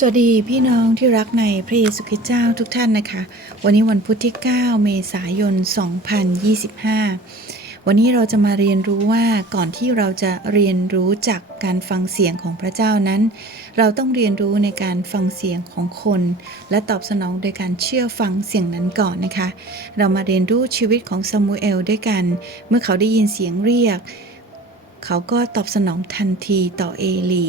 สวัสดีพี่น้องที่รักในพระเยซูคริสต์เจ้าทุกท่านนะคะ วันนี้วันพุธที่ 9 เมษายน 2025 วันนี้เราจะมาเรียนรู้ว่าก่อนที่เราจะเรียนรู้จากการฟังเสียงของพระเจ้านั้น เราต้องเรียนรู้ในการฟังเสียงของคน และตอบสนองโดยการเชื่อฟังเสียงนั้นก่อนนะคะ เรามาเรียนรู้ชีวิตของซามูเอลด้วยกัน เมื่อเขาได้ยินเสียงเรียก เขาก็ตอบสนองทันทีต่อเอลี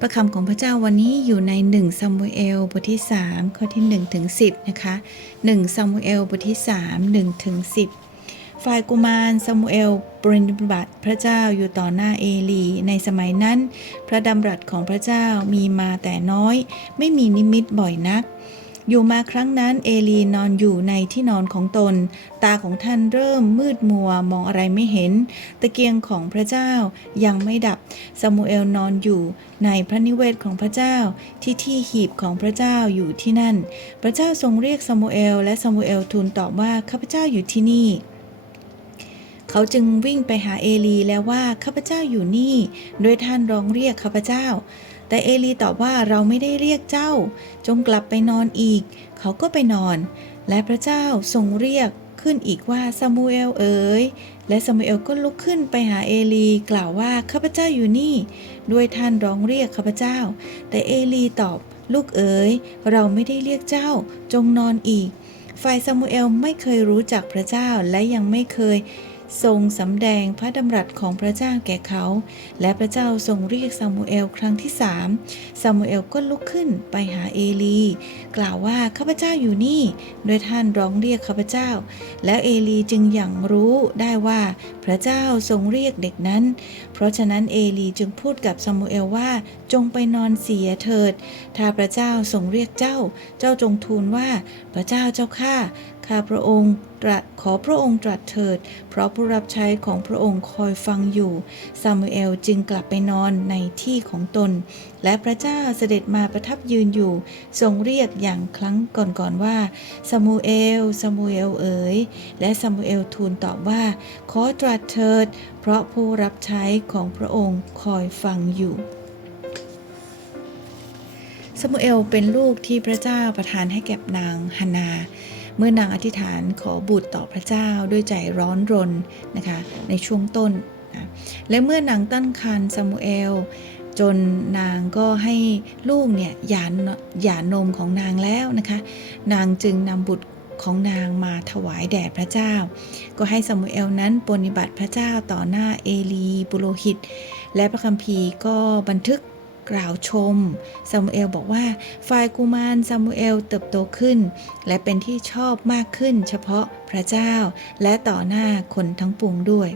พระคำของพระเจ้าวันนี้อยู่ใน1ซามูเอลบทที่ 3 ข้อที่1ถึง10 นะคะ1ซามูเอลบทที่ 3 1ถึง10 ฝ่ายกุมารซามูเอลปรินิบัติพระเจ้าอยู่ต่อหน้าเอลี ในสมัยนั้น พระดำรัสของพระเจ้ามีมาแต่น้อย ไม่มีนิมิตบ่อยนัก อยู่มาครั้งนั้นเอลีนอนอยู่ในที่นอนของตน ตาของท่านเริ่มมืดมัวมองอะไรไม่เห็น ตะเกียงของพระเจ้ายังไม่ดับซามูเอลนอนอยู่ในพระนิเวศของพระเจ้าที่ที่หีบของพระเจ้าอยู่ที่นั่น พระเจ้าทรงเรียกซามูเอล และซามูเอลทูลตอบว่าข้าพเจ้าอยู่ที่นี่เขาจึงวิ่งไปหาเอลีแล้วว่าข้าพเจ้าอยู่นี่ โดยท่านร้องเรียกข้าพเจ้า แต่เอลีตอบว่าเราไม่ได้เรียกเจ้า จงกลับไปนอนอีก เขาก็ไปนอน และพระเจ้าทรงเรียกขึ้นอีกว่าซามูเอลเอ๋ย และซามูเอลก็ลุกขึ้นไปหาเอลีกล่าวว่าข้าพเจ้าอยู่นี่ ด้วยท่านร้องเรียกข้าพเจ้า แต่เอลีตอบลูกเอ๋ย เราไม่ได้เรียกเจ้า จงนอนอีก ฝ่ายซามูเอลไม่เคยรู้จักพระเจ้าและยังไม่เคย ทรงสำแดงพระดำรัสของพระเจ้าแก่เขา และพระเจ้าทรงเรียกซามูเอลครั้งที่สามซามูเอลก็ลุกขึ้นไปหาเอลี กล่าวว่าข้าพเจ้าอยู่นี่ โดยท่านร้องเรียกข้าพเจ้า แล้วเอลีจึงอย่างรู้ได้ว่าพระเจ้าทรงเรียกเด็กนั้น เพราะฉะนั้นเอลีจึงพูดกับซามูเอลว่าจงไปนอนเสียเถิด ถ้าพระเจ้าทรงเรียกเจ้า เจ้าจงทูลว่าพระเจ้าเจ้าข้า ข้าพระองค์ตรัสขอพระองค์ตรัสเถิด เพราะผู้รับใช้ของพระองค์คอยฟังอยู่ ซามูเอลจึงกลับไปนอนในที่ของตน และพระเจ้าเสด็จมาประทับยืนอยู่ ทรงเรียกอย่างครั้งก่อนๆว่าซามูเอลซามูเอลเอ๋ย และซามูเอลทูลตอบว่า ขอตรัสเถิด เพราะผู้รับใช้ของพระองค์คอยฟังอยู่ซามูเอลเป็นลูกที่พระเจ้าประทานให้แก่นางฮานา เมื่อนางอธิษฐานขอบุตรต่อพระเจ้าด้วยใจร้อนรนนะคะในช่วงต้นนะและเมื่อนางตั้งครรภ์ซามูเอลจนนางก็ให้ลูกเนี่ยหย่าหย่านมของนางแล้วนะคะนางจึงนำบุตรของนางมาถวายแด่พระเจ้า ก็ให้ซามูเอลนั้นปฏิบัติพระเจ้าต่อหน้าเอลีบุโรหิต และพระคัมภีร์ก็บันทึก กล่าวชมซามูเอลบอกว่าฝ่ายกุมารซามูเอลเติบโตขึ้น และเป็นที่ชอบมากขึ้นเฉพาะพระเจ้า และต่อหน้าคนทั้งปวงด้วย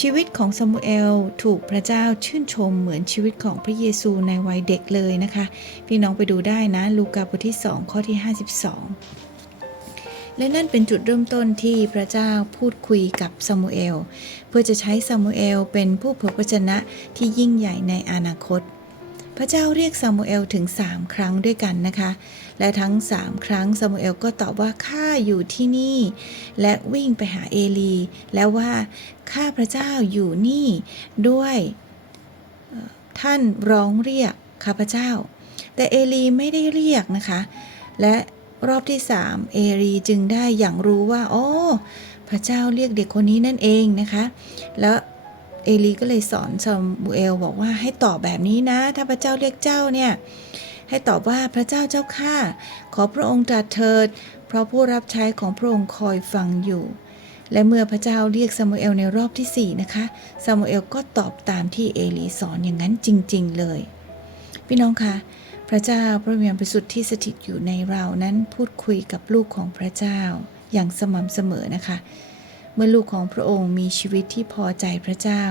ชีวิตของซามูเอลถูกพระเจ้าชื่นชมเหมือนชีวิตของพระเยซูในวัยเด็กเลยนะคะ พี่น้องไปดูได้นะ ลูกาบทที่ 2 ข้อที่ 52และนั่นเป็นจุดเริ่มต้นที่พระเจ้าพูดคุยกับซามูเอล เพื่อจะใช้ซามูเอลเป็นผู้เผยพระชนะที่ยิ่งใหญ่ในอนาคต พระเจ้าเรียกซามูเอลถึง3ครั้งด้วยกันนะคะ และทั้ง3ครั้งซามูเอลก็ตอบว่าข้าอยู่ที่นี่ และวิ่งไปหาเอลี แล้วว่าข้าพระเจ้าอยู่นี่ด้วยท่านร้องเรียกข้าพเจ้า แต่เอลีไม่ได้เรียกนะคะ และรอบที่3เอลีจึงได้อย่างรู้ว่า โอ้พระเจ้าเรียกเด็กคนนี้นั่นเองนะคะ แล้ว เอลีก็เลยสอนซามูเอลบอกว่าให้ตอบแบบนี้นะ ถ้าพระเจ้าเรียกเจ้าเนี่ย ให้ตอบว่าพระเจ้าเจ้าข้าขอพระองค์ตรัสเถิด เพราะผู้รับใช้ของพระองค์คอยฟังอยู่ และเมื่อพระเจ้าเรียกซามูเอลในรอบที่4นะคะซามูเอลก็ตอบตามที่เอลีสอนอย่างนั้นจริง ๆ เลย พี่น้องคะพระเจ้าพระวิญญาณบริสุทธิ์ที่สถิตอยู่ในเรานั้นพูดคุยกับลูกของพระเจ้าอย่างสม่ำเสมอนะคะ เมื่อลูกของพระองค์มีชีวิตที่พอใจพระเจ้า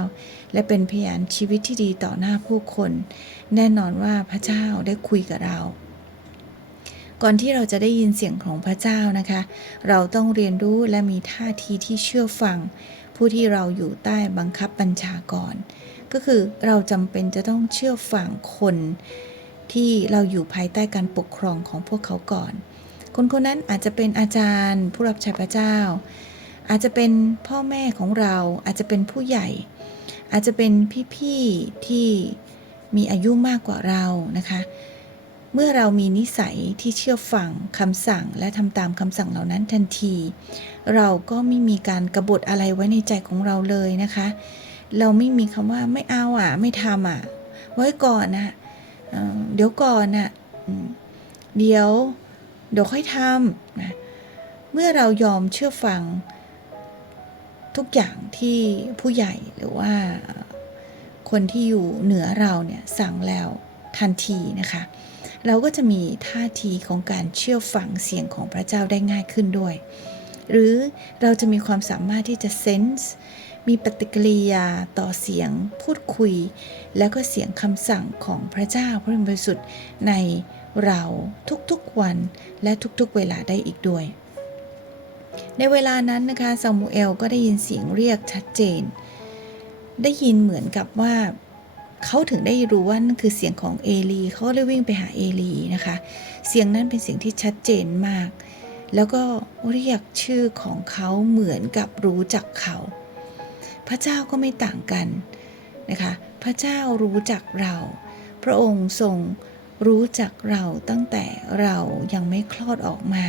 และเป็นพยานชีวิตที่ดีต่อหน้าผู้คน แน่นอนว่าพระเจ้าได้คุยกับเรา ก่อนที่เราจะได้ยินเสียงของพระเจ้านะคะ เราต้องเรียนรู้และมีท่าทีที่เชื่อฟัง ผู้ที่เราอยู่ใต้บังคับบัญชาก่อน ก็คือเราจำเป็นจะต้องเชื่อฟังคนที่เราอยู่ภายใต้การปกครองของพวกเขาก่อน คนคนนั้นอาจจะเป็นอาจารย์ ผู้รับใช้พระเจ้า อาจจะเป็นพ่อแม่ของเราอาจจะเป็นผู้ใหญ่ อาจจะเป็นพี่ๆที่มีอายุมากกว่าเรานะคะ เมื่อเรามีนิสัยที่เชื่อฟังคำสั่งและทำตามคำสั่งเหล่านั้นทันที เราก็ไม่มีการกรบฏอะไรไว้ในใจของเราเลยนะคะ เราไม่มีคำว่าไม่เอาอะ ไม่ทำอะ ไว้ก่อนนะเอ่อเดี๋ยวก่อนนะอืมเดี๋ยวเดี๋ยวค่อยทำนะเมื่อเรายอมเชื่อฟัง ทุกอย่างที่ผู้ใหญ่หรือว่าคนที่อยู่เหนือเราเนี่ยสั่งแล้วทันทีนะคะ เราก็จะมีท่าทีของการเชื่อฟังเสียงของพระเจ้าได้ง่ายขึ้นด้วย หรือเราจะมีความสามารถที่จะเซนส์มีปฏิกิริยาต่อเสียงพูดคุย แล้วก็เสียงคำสั่งของพระเจ้าพระบริสุทธิ์ในเราทุกๆวันและทุกๆเวลาได้อีกด้วย ในเวลานั้นนะคะซามูเอลก็ได้ยินเสียงเรียกชัดเจน ได้ยินเหมือนกับว่าเขาถึงได้รู้ว่านั่นคือเสียงของเอลีเขาเลยวิ่งไปหาเอลีนะคะ เสียงนั้นเป็นเสียงที่ชัดเจนมาก แล้วก็เรียกชื่อของเขาเหมือนกับรู้จักเขา พระเจ้าก็ไม่ต่างกันนะคะ พระเจ้ารู้จักเรา พระองค์ทรง รู้จักเราตั้งแต่เรายังไม่คลอดออกมา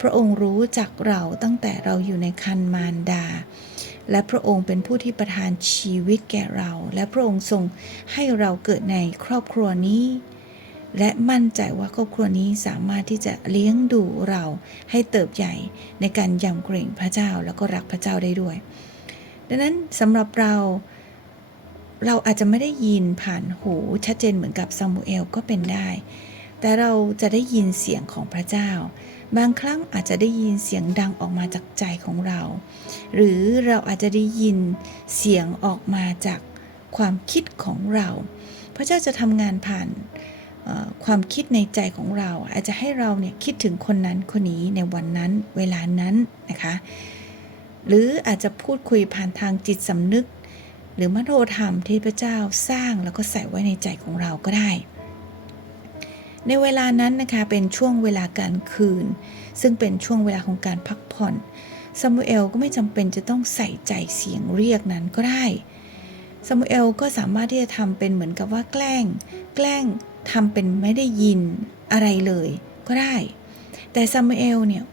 พระองค์รู้จักเราตั้งแต่เราอยู่ในคันมารดา และพระองค์เป็นผู้ที่ประทานชีวิตแก่เรา และพระองค์ทรงให้เราเกิดในครอบครัวนี้ และมั่นใจว่าครอบครัวนี้สามารถที่จะเลี้ยงดูเราให้เติบใหญ่ในการยำเกรงพระเจ้าแล้วก็รักพระเจ้าได้ด้วย ดังนั้นสำหรับเรา เราอาจจะไม่ได้ยินผ่านหูชัดเจนเหมือนกับซามูเอลก็เป็นได้ แต่เราจะได้ยินเสียงของพระเจ้า บางครั้งอาจจะได้ยินเสียงดังออกมาจากใจของเรา หรือเราอาจจะได้ยินเสียงออกมาจากความคิดของเรา พระเจ้าจะทำงานผ่านความคิดในใจของเรา อาจจะให้เราเนี่ยคิดถึงคนนั้นคนนี้ในวันนั้นเวลานั้นนะคะ หรืออาจจะพูดคุยผ่านทางจิตสำนึก หรือมโนธรรมที่พระเจ้าสร้างแล้วก็ใส่ไว้ในใจของเราก็ได้ ในเวลานั้นนะคะเป็นช่วงเวลากลางคืน ซึ่งเป็นช่วงเวลาของการพักผ่อนซามูเอลก็ไม่จำเป็นจะต้องใส่ใจเสียงเรียกนั้นก็ได้ซามูเอลก็สามารถที่จะทำเป็นเหมือนกับว่าแกล้ง แกล้งทำเป็นไม่ได้ยินอะไรเลยก็ได้ แต่ซามูเอลเนี่ย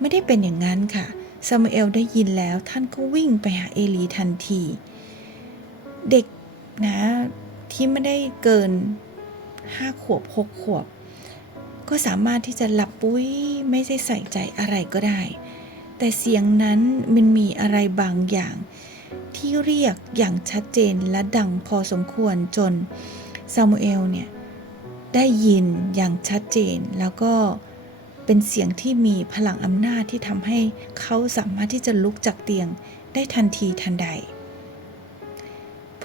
ไม่ได้เป็นอย่างนั้นค่ะซามูเอลได้ยินแล้วท่านก็วิ่งไปหาเอลีทันที เด็กนะที่ไม่ได้เกินห้าขวบหกขวบ ก็สามารถที่จะหลับปุ้ยไม่ได้ใส่ใจอะไรก็ได้ แต่เสียงนั้นมันมีอะไรบางอย่าง ที่เรียกอย่างชัดเจนและดังพอสมควรจนซามูเอลเนี่ยได้ยินอย่างชัดเจนแล้วก็เป็นเสียงที่มีพลังอำนาจที่ทำให้เขาสามารถที่จะลุกจากเตียงได้ทันทีทันใด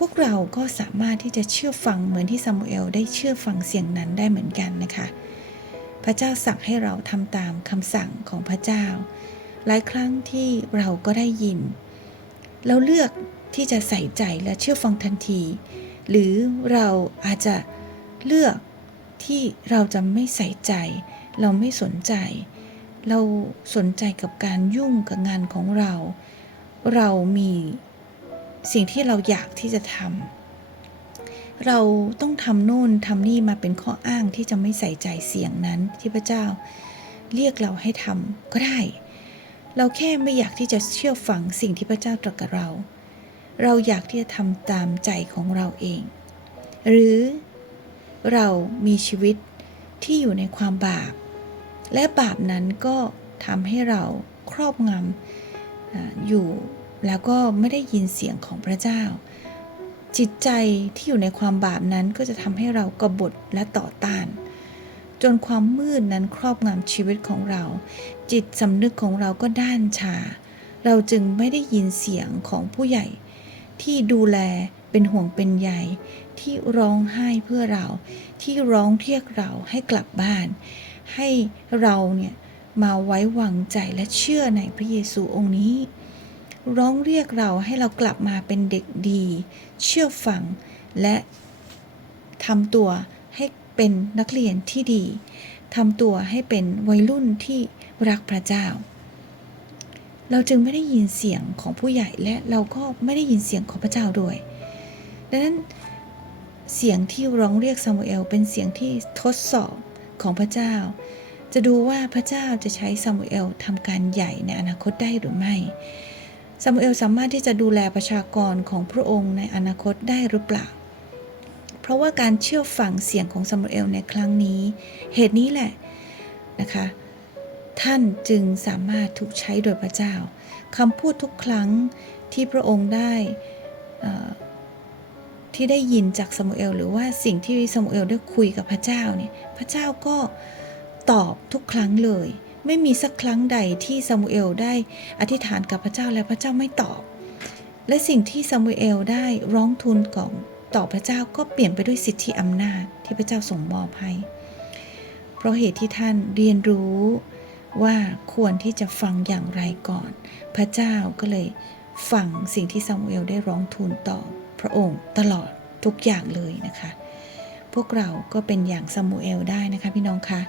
พวกเราก็สามารถที่จะเชื่อฟังเหมือนที่ซามูเอลได้เชื่อฟังเสียงนั้นได้เหมือนกันนะคะ พระเจ้าสั่งให้เราทำตามคำสั่งของพระเจ้า หลายครั้งที่เราก็ได้ยิน เราเลือกที่จะใส่ใจและเชื่อฟังทันที หรือเราอาจจะเลือกที่เราจะไม่ใส่ใจ เราไม่สนใจ เราสนใจกับการยุ่งกับงานของเรา เรามี สิ่งที่เราอยากที่จะทำเราต้องทำโน่นทำนี่มาเป็นข้ออ้างที่จะไม่ใส่ใจเสียงนั้นที่พระเจ้าเรียกเราให้ทำก็ได้ เราแค่ไม่อยากที่จะเชื่อฟังสิ่งที่พระเจ้าตรัสกับเรา เราอยากที่จะทำตามใจของเราเอง หรือเรามีชีวิตที่อยู่ในความบาป และบาปนั้นก็ทำให้เราครอบงำอยู่ แล้วก็ไม่ได้ยินเสียงของพระเจ้า จิตใจที่อยู่ในความบาปนั้นก็จะทำให้เรากบฏและต่อต้าน จนความมืดนั้นครอบงำชีวิตของเรา จิตสำนึกของเราก็ด้านชา เราจึงไม่ได้ยินเสียงของผู้ใหญ่ ที่ดูแลเป็นห่วงเป็นใยที่ร้องไห้เพื่อเรา ที่ร้องเรียกเราให้กลับบ้าน ให้เราเนี่ยมาไว้วางใจและเชื่อในพระเยซูองค์นี้ ร้องเรียกเราให้เรากลับมาเป็นเด็กดี เชื่อฟัง และทำตัวให้เป็นนักเรียนที่ดีทำตัวให้เป็นวัยรุ่นที่รักพระเจ้า เราจึงไม่ได้ยินเสียงของผู้ใหญ่และเราก็ไม่ได้ยินเสียงของพระเจ้าด้วย ดังนั้นเสียงที่ร้องเรียกซามูเอลเป็นเสียงที่ทดสอบของพระเจ้า จะดูว่าพระเจ้าจะใช้ซามูเอลทำการใหญ่ในอนาคตได้หรือไม่ ซามูเอลสามารถที่จะดูแลประชากรของพระองค์ในอนาคตได้หรือเปล่า เพราะว่าการเชื่อฟังเสียงของซามูเอลในครั้งนี้ เหตุนี้แหละนะคะ ท่านจึงสามารถถูกใช้โดยพระเจ้าคำพูดทุกครั้งที่พระองค์ได้ที่ได้ยินจากซามูเอลหรือว่าสิ่งที่ซามูเอลได้คุยกับพระเจ้าเนี่ยพระเจ้าก็ตอบทุกครั้งเลย ไม่มีสักครั้งใดที่ซามูเอลได้อธิษฐานกับพระเจ้าแล้วพระเจ้าไม่ตอบ และสิ่งที่ซามูเอลได้ร้องทูลของต่อพระเจ้าก็เปลี่ยนไปด้วยสิทธิอำนาจที่พระเจ้าส่งมอบให้ เพราะเหตุที่ท่านเรียนรู้ว่าควรที่จะฟังอย่างไรก่อน พระเจ้าก็เลยฟังสิ่งที่ซามูเอลได้ร้องทูลต่อพระองค์ตลอดทุกอย่างเลยนะคะ พวกเราก็เป็นอย่างซามูเอลได้นะคะพี่น้องคะ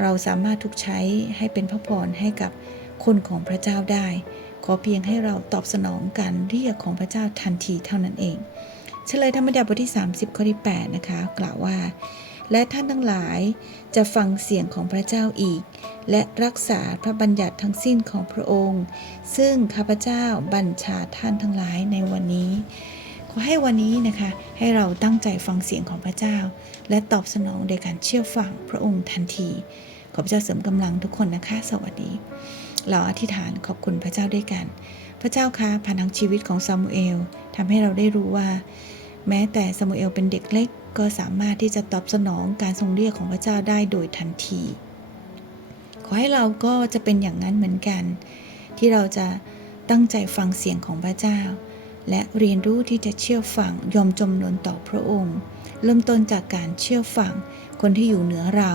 เราสามารถถูกใช้ให้เป็นพระพรให้กับคนของพระเจ้าได้ ขอเพียงให้เราตอบสนองการเรียกของพระเจ้าทันทีเท่านั้นเอง เฉลยธรรมดาบทที่ 30 ข้อที่8นะคะ กล่าวว่า และท่านทั้งหลายจะฟังเสียงของพระเจ้าอีก และรักษาพระบัญญัติทั้งสิ้นของพระองค์ ซึ่งข้าพเจ้าบัญชาท่านทั้งหลายในวันนี้ ขอให้วันนี้นะคะ ให้เราตั้งใจฟังเสียงของพระเจ้า และตอบสนองโดยการเชื่อฟังพระองค์ทันที ขอพระเจ้าเสริมกำลังทุกคนนะคะ สวัสดี เราอธิษฐานขอบคุณพระเจ้าด้วยกัน พระเจ้าคะผ่านทางชีวิตของซามูเอลทำให้เราได้รู้ว่า แม้แต่ซามูเอลเป็นเด็กเล็ก ก็สามารถที่จะตอบสนองการทรงเรียกของพระเจ้าได้โดยทันที ขอให้เราก็จะเป็นอย่างนั้นเหมือนกัน ที่เราจะตั้งใจฟังเสียงของพระเจ้า และเรียนรู้ที่จะเชื่อฟังยอมจำนนต่อพระองค์ เริ่มต้นจากการเชื่อฟังคนที่อยู่เหนือเรา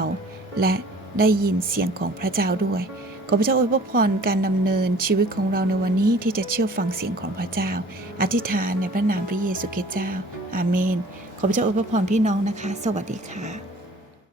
และได้ยินเสียงของพระเจ้าด้วยขอพระเจ้าอวยพรการดำเนินชีวิตของเราในวันนี้ที่จะเชื่อฟังเสียงของพระเจ้า อธิษฐานในพระนามพระเยซูคริสต์เจ้า อาเมน ขอพระเจ้าอวยพรพี่น้องนะคะ สวัสดีค่ะ